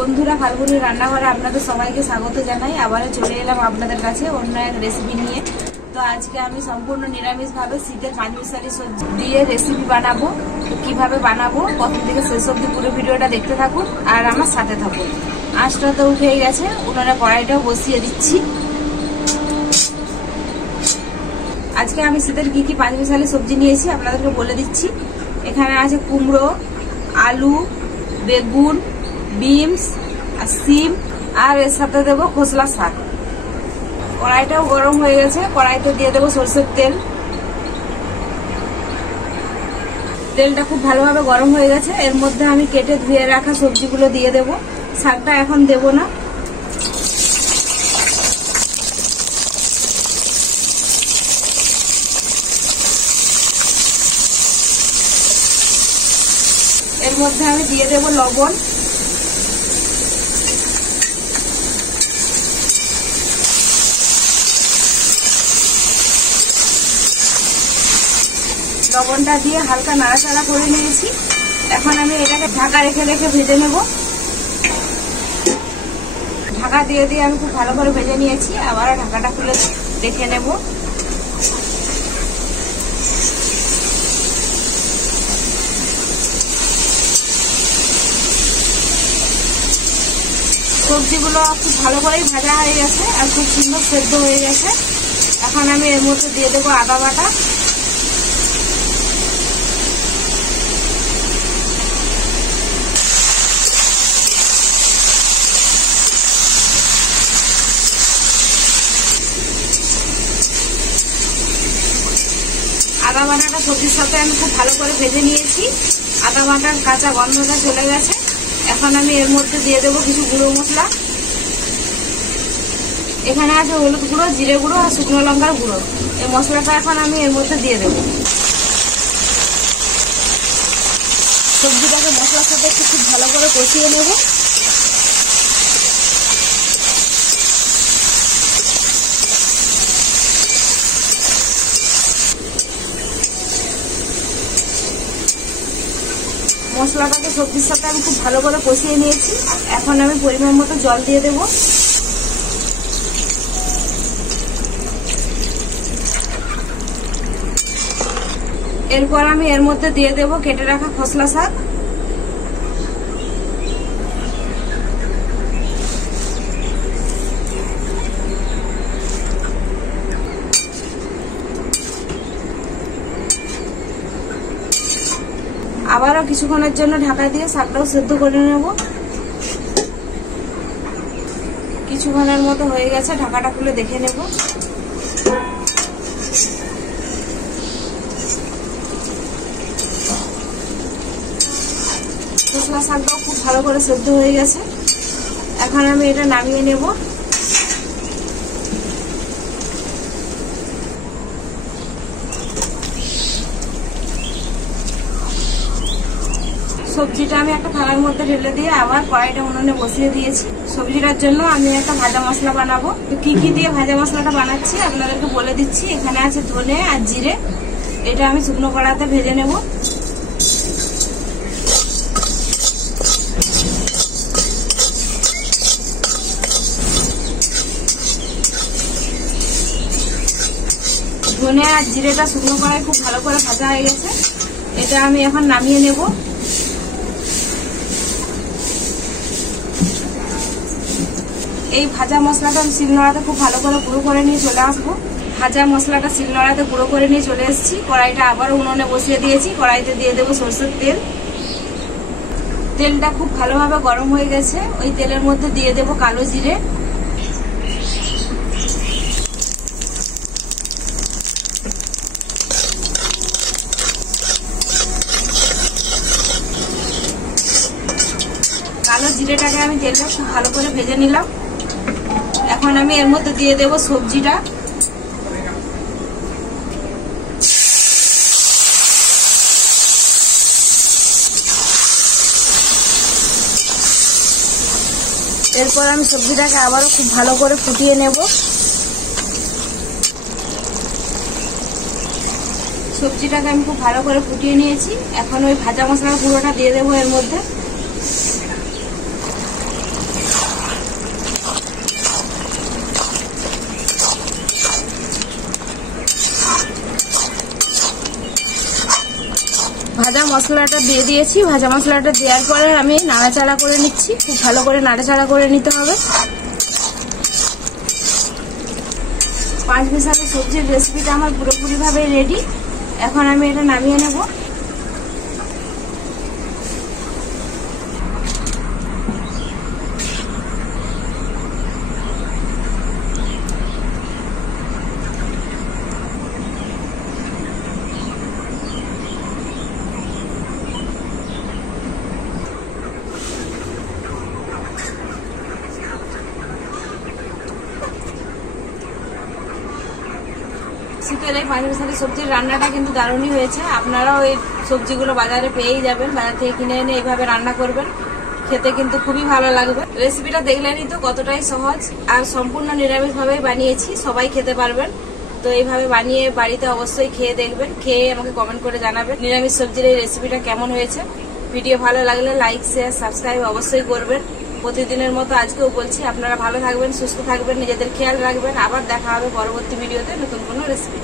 বন্ধুরা, ফাল্গুনি রান্নাঘরে আপনাদের সবাইকে স্বাগত জানাই। আবারও চলে এলাম আপনাদের কাছে অন্য এক রেসিপি নিয়ে। তো আজকে আমি সম্পূর্ণ নিরামিষভাবে শীতের পাঁচমিশালি সবজি দিয়ে রেসিপি বানাবো। তো কিভাবে বানাবো প্রথম থেকে শেষ অবধি পুরো ভিডিওটা দেখতে থাকুন আর আমার সাথে থাকুন। আঁচটা তো উঠে গেছে, উনানে কড়াইটাও বসিয়ে দিচ্ছি। আজকে আমি শীতের কি কি পাঁচমিশালি সবজি নিয়েছি আপনাদেরকে বলে দিচ্ছি। এখানে আছে কুমড়ো, আলু, বেগুন, বিনস আর সিম, আর এর সাথে দেবো খোসলা শাক। কড়াইটাও গরম হয়ে গেছে, কড়াইতে দিয়ে দেবো সরষের তেল। তেলটা খুব ভালোভাবে গরম হয়ে গেছে, এর মধ্যে আমি কেটে ধুয়ে রাখা সবজিগুলো দিয়ে দেবো। শাকটা এখন দেবো না। এর মধ্যে আমি দিয়ে দেবো লবণ, লবণটা দিয়ে হালকা নাড়াচাড়া করে নিয়েছি। এখন আমি এটাকে ঢাকা রেখে রেখে ভেজে নেব। ঢাকা দিয়ে দিয়ে আমি খুব ভালো করে ভেজে নিয়েছি। আবার ঢাকাটা খুলে দেখে নেব। সবজিগুলো খুব ভালো করেই ভাজা হয়ে গেছে আর খুব সুন্দর সেদ্ধ হয়ে গেছে। এখন আমি এর মধ্যে দিয়ে দেবো আদা বাটা, আদা বাটাটা সবজির সাথে আমি খুব ভালো করে ভেজে নিয়েছি। আদা বাটার কাঁচা গন্ধটা চলে গেছে। এখন আমি এর মধ্যে দিয়ে দেবো কিছু গুঁড়ো মশলা। এখানে আছে হলুদ গুঁড়ো, জিরে গুঁড়ো আর শুকনো লঙ্কার গুঁড়ো। এই মশলাটা এখন আমি এর মধ্যে দিয়ে দেবো। সবজিটাকে মশলার সাথে একটু খুব ভালো করে কষিয়ে নেব। মশলাটাকে সবজির সাথে আমি খুব ভালো করে কষিয়ে নিয়েছি। এখন আমি পরিমাণ মতো জল দিয়ে দেব। এরপর আমি এর মধ্যে দিয়ে দেব কেটে রাখা খোসলা শাক। আবারও কিছুক্ষণের জন্য ঢাকা দিয়ে শাকটাও সেদ্ধ করে নেব। কিছুক্ষণের মতো হয়ে গেছে, ঢাকাটা খুলে দেখে নেব। খোসলা শাকটাও খুব ভালো করে সেদ্ধ হয়ে গেছে। এখন আমি এটা নামিয়ে নেব। সবজিটা আমি একটা থালার মধ্যে ঢেলে দিয়ে আবার কড়াইটা উনুনে বসিয়ে দিয়েছি। সবজিটার জন্য আমি একটা ভাজা মশলা বানাবো। তো কি কি দিয়ে ভাজা মশলাটা বানাচ্ছি আপনাদেরকে বলে দিচ্ছি। এখানে আছে ধনে আর জিরে, এটা আমি শুকনো কড়াতে ভেজে নেব। ধনে আর জিরেটা শুকনো কড়াই খুব ভালো করে ভাজা হয়ে গেছে। এটা আমি এখন নামিয়ে নেব। এই ভাজা মশলাটা আমি শিলনোড়াতে খুব ভালো করে গুঁড়ো করে নিয়ে চলে আসবো। ভাজা মশলাটা শিলনোড়াতে গুঁড়ো করে নিয়ে চলে এসেছি। কড়াইটা আবারও উনুনে বসিয়ে দিয়েছি। কড়াইতে দিয়ে দেবো সরষের তেল। তেলটা খুব ভালোভাবে গরম হয়ে গেছে। ওই তেলের মধ্যে দিয়ে দেবো কালো জিরে, কালো জিরেটাকে আমি তেলটা খুব ভালো করে ভেজে নিলাম। এখন আমি এর মধ্যে দিয়ে দেব সবজিটা। এরপর আমি সবজিটাকে আবারও খুব ভালো করে ফুটিয়ে নেব। সবজিটাকে আমি খুব ভালো করে ফুটিয়ে নিয়েছি। এখন ওই ভাজা মশলার গুঁড়োটা দিয়ে দেবো এর মধ্যে। মশলাটা দিয়ে দিয়েছি। ভাজা মশলাটা দেওয়ার পরে আমি নাড়াচাড়া করে নিচ্ছি, খুব ভালো করে নাড়াচাড়া করে নিতে হবে। পাঁচ মিশালি সবজির রেসিপিটা আমার পুরোপুরি ভাবে রেডি। এখন আমি এটা নামিয়ে নেব। শীতের এই পাঁচ মিশালি সবজির রান্নাটা কিন্তু দারুণই হয়েছে। আপনারাও এই সবজিগুলো বাজারে পেয়েই যাবেন, বাজার থেকে কিনে এনে এইভাবে রান্না করবেন, খেতে কিন্তু খুবই ভালো লাগবে। রেসিপিটা দেখলেনই তো কতটাই সহজ, আর সম্পূর্ণ নিরামিষ ভাবেই বানিয়েছি, সবাই খেতে পারবেন। তো এইভাবে বানিয়ে বাড়িতে অবশ্যই খেয়ে দেখবেন, খেয়ে আমাকে কমেন্ট করে জানাবেন নিরামিষ সবজির এই রেসিপিটা কেমন হয়েছে। ভিডিও ভালো লাগলে লাইক, শেয়ার, সাবস্ক্রাইব অবশ্যই করবেন। প্রতিদিনের মতো আজকেও বলছি, আপনারা ভালো থাকবেন, সুস্থ থাকবেন, নিজেদের খেয়াল রাখবেন। আবার দেখা হবে পরবর্তী ভিডিওতে নতুন কোনো রেসিপি।